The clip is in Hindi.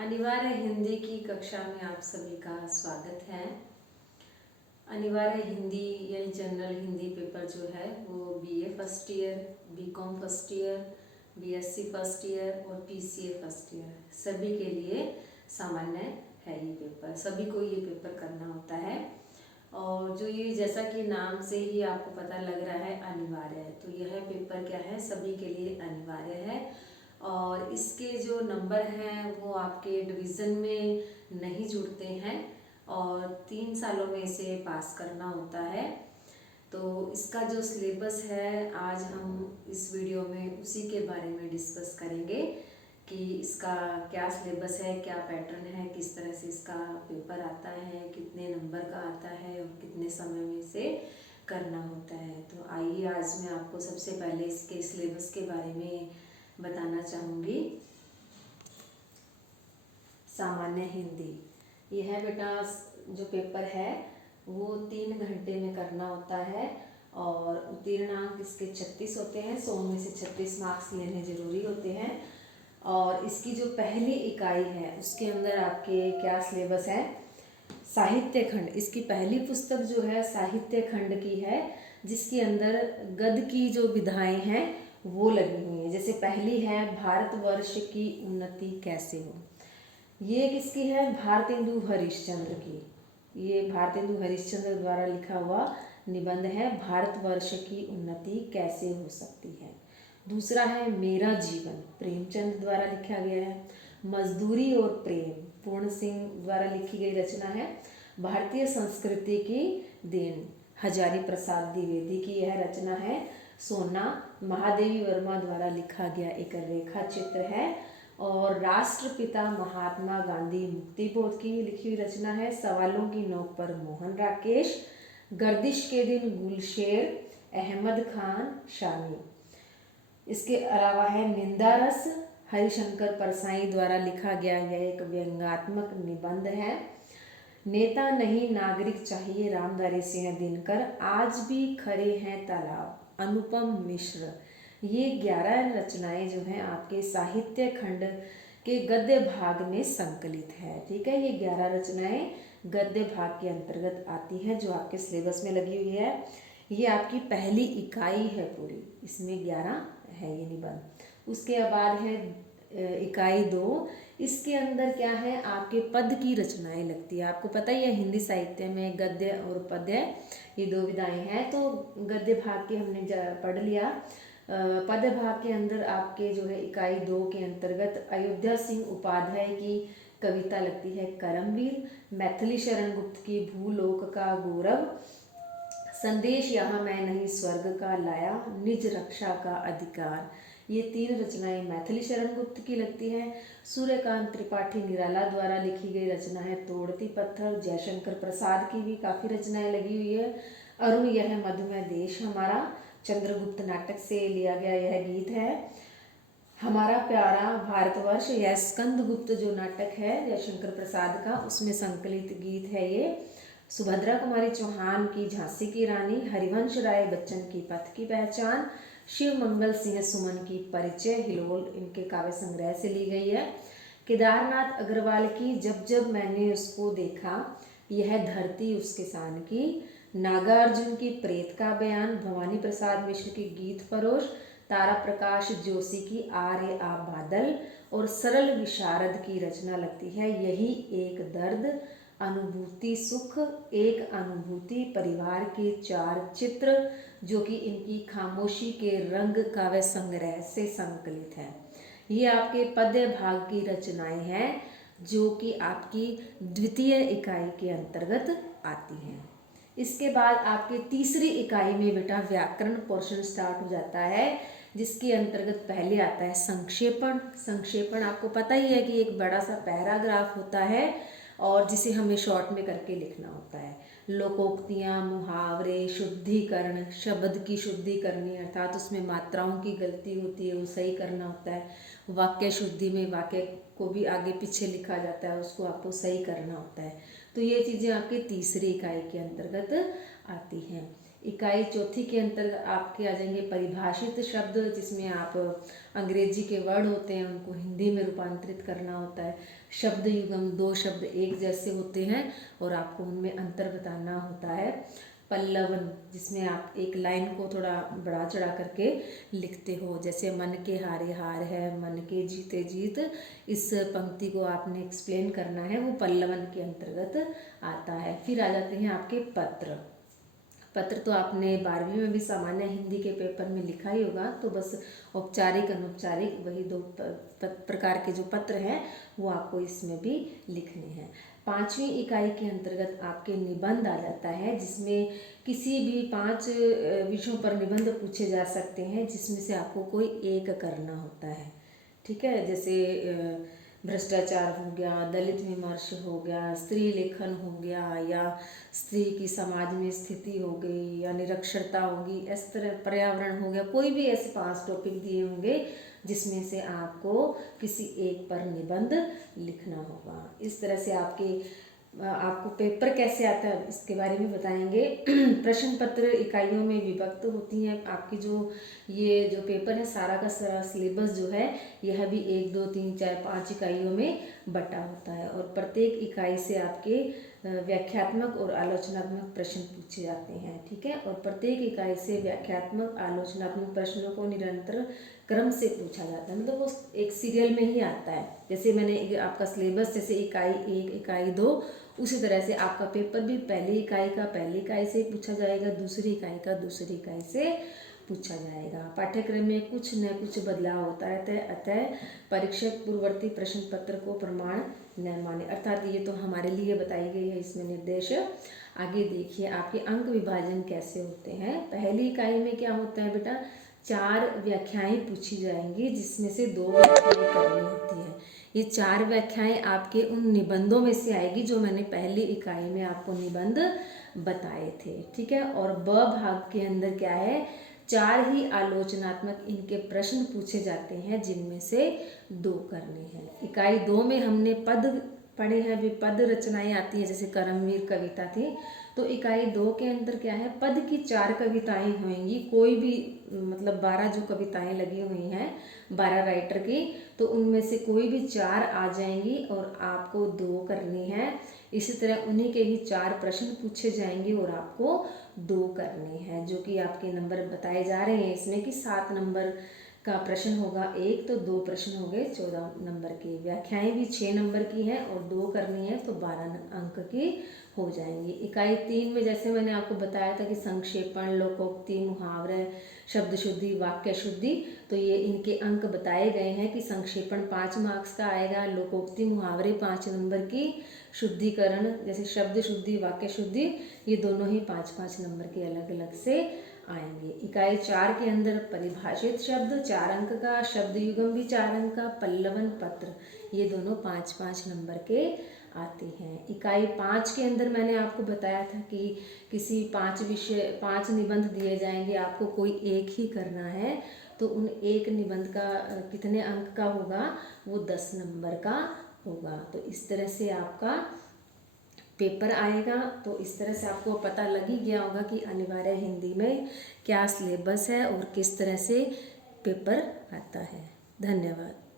अनिवार्य हिंदी की कक्षा में आप सभी का स्वागत है। अनिवार्य हिंदी यानी जनरल हिंदी पेपर जो है वो BA first year, BCom first year, BSc first year और पीसीए फर्स्ट ईयर सभी के लिए सामान्य है। ये पेपर सभी को ये पेपर करना होता है। और जो ये जैसा कि नाम से ही आपको पता लग रहा है अनिवार्य है, तो यह पेपर क्या है, सभी के लिए अनिवार्य है। और इसके जो नंबर हैं वो आपके डिवीज़न में नहीं जुड़ते हैं और 3 सालों में इसे पास करना होता है। तो इसका जो सिलेबस है आज हम इस वीडियो में उसी के बारे में डिस्कस करेंगे कि इसका क्या सिलेबस है, क्या पैटर्न है, किस तरह से इसका पेपर आता है, कितने नंबर का आता है और कितने समय में इसे करना होता है। तो आइए आज मैं आपको सबसे पहले इसके सिलेबस के बारे में बताना चाहूँगी। सामान्य हिंदी, यह है बेटा जो पेपर है वो 3 घंटे में करना होता है और उत्तीर्णांक इसके 36 होते हैं। 100 में से 36 मार्क्स लेने जरूरी होते हैं। और इसकी जो पहली इकाई है उसके अंदर आपके क्या सिलेबस है, साहित्य खंड। इसकी पहली पुस्तक जो है साहित्य खंड की है, जिसके अंदर गद्य की जो विधाएं हैं वो लगी हुई हैं। जैसे पहली है भारतवर्ष की उन्नति कैसे हो, ये किसकी है, भारतेंदु हरिश्चंद्र की। ये भारतेंदु हरिश्चंद्र द्वारा लिखा हुआ निबंध है, भारतवर्ष की उन्नति कैसे हो सकती है। दूसरा है मेरा जीवन, प्रेमचंद द्वारा लिखा गया है। मजदूरी और प्रेम, पूर्ण सिंह द्वारा लिखी गई रचना है। भारतीय संस्कृति की देन, हजारी प्रसाद द्विवेदी की यह रचना है। सोना, महादेवी वर्मा द्वारा लिखा गया एक रेखा चित्र है। और राष्ट्रपिता महात्मा गांधी मुक्तिबोध की लिखी हुई रचना है। सवालों की नोक पर मोहन राकेश, गर्दिश के दिन गुलशेर अहमद खान शामी। इसके अलावा है निंदा रस, हरिशंकर परसाई द्वारा लिखा गया यह एक व्यंग्यात्मक निबंध है। नेता नहीं नागरिक चाहिए, रामधारी सिंह दिनकर। आज भी खड़े हैं तालाब, अनुपम मिश्र। ये 11 रचनाएं जो हैं आपके साहित्य खंड के गद्य भाग में संकलित है। ठीक है, ये 11 रचनाएं गद्य भाग के अंतर्गत आती हैं जो आपके सिलेबस में लगी हुई है। ये आपकी पहली इकाई है पूरी, इसमें 11 है ये निबंध। उसके बाद है इकाई 2, इसके अंदर क्या है, आपके पद की रचनाएं लगती है। आपको पता ही है हिंदी साहित्य में गद्य और पद्य ये 2 विधाएं हैं। तो गद्य भाग के हमने पढ़ लिया। पद्य भाग के अंदर आपके जो है इकाई 2 के अंतर्गत अयोध्या सिंह उपाध्याय की कविता लगती है करमवीर। मैथिली शरण गुप्त की भूलोक का गौरव, संदेश यहाँ मैं नहीं स्वर्ग का लाया, निज रक्षा का अधिकार। ये 3 रचनाएं मैथिली शरण गुप्त की लगती हैं। सूर्यकांत त्रिपाठी निराला द्वारा लिखी गई रचना है तोड़ती पत्थर। जयशंकर प्रसाद की भी काफ़ी रचनाएं लगी हुई है। अरुण यह मधुमेह देश हमारा, चंद्रगुप्त नाटक से लिया गया यह गीत है। हमारा प्यारा भारतवर्ष, यह स्कंदगुप्त जो नाटक है जयशंकर प्रसाद का, उसमें संकलित गीत है ये। सुभद्रा कुमारी चौहान की झांसी की रानी, हरिवंश राय बच्चन की पथ की पहचान, शिव मंगल सिंह सुमन की परिचय, हिलोल इनके काव्य संग्रह से ली गई है। केदारनाथ अग्रवाल की जब जब मैंने उसको देखा, यह धरती उसके शान की। नागार्जुन की प्रेत का बयान, भवानी प्रसाद मिश्र की गीत फरोश, तारा प्रकाश जोशी की आ रे आ बादल और सरल विशारद की रचना लगती है यही एक दर्द, अनुभूति सुख एक अनुभूति, परिवार के 4 चित्र, जो कि इनकी खामोशी के रंग काव्य संग्रह से संकलित है। ये आपके पद्य भाग की रचनाएं हैं जो कि आपकी द्वितीय इकाई के अंतर्गत आती हैं। इसके बाद आपके तीसरी इकाई में बेटा व्याकरण पोर्शन स्टार्ट हो जाता है, जिसके अंतर्गत पहले आता है संक्षेपण। संक्षेपण आपको पता ही है कि एक बड़ा सा पैराग्राफ होता है और जिसे हमें शॉर्ट में करके लिखना होता है। लोकोक्तियाँ, मुहावरे, शुद्धिकरण, शब्द की शुद्धि करनी, अर्थात उसमें मात्राओं की गलती होती है वो सही करना होता है। वाक्य शुद्धि में वाक्य को भी आगे पीछे लिखा जाता है, उसको आपको सही करना होता है। तो ये चीज़ें आपके तीसरी इकाई के अंतर्गत आती हैं। इकाई चौथी के अंतर्गत आपके आ जाएंगे परिभाषित शब्द, जिसमें आप अंग्रेजी के वर्ड होते हैं उनको हिंदी में रूपांतरित करना होता है। शब्द युगम, दो शब्द एक जैसे होते हैं और आपको उनमें अंतर बताना होता है। पल्लवन, जिसमें आप एक लाइन को थोड़ा बढ़ा चढ़ा करके लिखते हो, जैसे मन के हारे हार है, मन के जीते जीत। इस पंक्ति को आपने एक्सप्लेन करना है, वो पल्लवन के अंतर्गत आता है। फिर आ जाते हैं आपके पत्र। पत्र तो आपने 12वीं में भी सामान्य हिंदी के पेपर में लिखा ही होगा, तो बस औपचारिक अनौपचारिक वही दो प्रकार के जो पत्र हैं वो आपको इसमें भी लिखने हैं। 5वीं इकाई के अंतर्गत आपके निबंध आ जाता है, जिसमें किसी भी 5 विषयों पर निबंध पूछे जा सकते हैं, जिसमें से आपको कोई एक करना होता है। ठीक है, जैसे भ्रष्टाचार हो गया, दलित विमर्श हो गया, स्त्री लेखन हो गया, या स्त्री की समाज में स्थिति हो गई, या निरक्षरता होगी, इस तरह पर्यावरण हो गया। कोई भी ऐसे 5 टॉपिक दिए होंगे जिसमें से आपको किसी एक पर निबंध लिखना होगा। इस तरह से आपको पेपर कैसे आता है इसके बारे में बताएंगे। प्रश्न पत्र इकाइयों में विभक्त होती हैं आपकी ये जो पेपर है, सारा का सारा सिलेबस जो है यह भी 1, 2, 3, 4, 5 इकाइयों में बटा होता है, और प्रत्येक इकाई से आपके व्याख्यात्मक और आलोचनात्मक प्रश्न पूछे जाते हैं। ठीक है, और प्रत्येक इकाई से व्याख्यात्मक आलोचनात्मक प्रश्नों को निरंतर क्रम से पूछा जाता है, मतलब वो एक सीरियल में ही आता है। जैसे मैंने आपका सिलेबस, जैसे इकाई 1, इकाई 2, उसी तरह से आपका पेपर भी पहली इकाई का पहली इकाई से पूछा जाएगा, दूसरी इकाई का दूसरी इकाई से पूछा जाएगा। पाठ्यक्रम में कुछ न कुछ बदलाव होता रहता है, अतः परीक्षक पूर्ववर्ती प्रश्न पत्र को प्रमाण न माने, अर्थात ये तो हमारे लिए बताई गई है इसमें निर्देश। आगे देखिए आपके अंक विभाजन कैसे होते हैं। पहली इकाई में क्या होता है बेटा, 4 व्याख्याएं पूछी जाएंगी, जिसमें से 2 व्याख्याएं करनी होती है। ये 4 व्याख्याएं आपके उन निबंधों में से आएगी जो मैंने पहली इकाई में आपको निबंध बताए थे। ठीक है, और ब भाग के अंदर क्या है, 4 ही आलोचनात्मक इनके प्रश्न पूछे जाते हैं, जिनमें से 2 करने हैं। इकाई 2 में हमने पद पढ़े हैं, भी पद रचनाएं आती हैं, जैसे कर्मवीर कविता थी। तो इकाई 2 के अंदर क्या है, पद की 4 कविताएं होंगी, कोई भी मतलब 12 जो कविताएं लगी हुई हैं 12 राइटर की, तो उनमें से कोई भी 4 आ जाएंगी और आपको 2 करनी है। इसी तरह उन्हीं के ही 4 प्रश्न पूछे जाएंगे और आपको 2 करने हैं, जो कि आपके नंबर बताए जा रहे हैं इसमें कि 7 नंबर का प्रश्न होगा एक, तो 2 प्रश्न हो गए 14 नंबर की। व्याख्याएं भी 6 नंबर की हैं और 2 करनी है, तो 12 अंक की हो जाएंगी। इकाई 3 में जैसे मैंने आपको बताया था कि संक्षेपण, लोकोक्ति, मुहावरे, शब्द शुद्धि, वाक्य शुद्धि, तो ये इनके अंक बताए गए हैं कि संक्षेपण 5 मार्क्स का आएगा, लोकोक्ति मुहावरे 5 नंबर की, शुद्धिकरण जैसे शब्द शुद्धि, वाक्य शुद्धि, ये दोनों ही 5-5 नंबर के अलग अलग से आएंगे। इकाई 4 के अंदर परिभाषित शब्द 4 अंक का, शब्द युगम भी 4 अंक का, पल्लवन, पत्र, ये दोनों 5-5 नंबर के आते हैं। इकाई 5 के अंदर मैंने आपको बताया था कि किसी 5 निबंध दिए जाएंगे, आपको कोई एक ही करना है, तो उन एक निबंध का कितने अंक का होगा, वो 10 नंबर का होगा। तो इस तरह से आपका पेपर आएगा। तो इस तरह से आपको पता लग ही गया होगा कि अनिवार्य हिंदी में क्या सिलेबस है और किस तरह से पेपर आता है। धन्यवाद।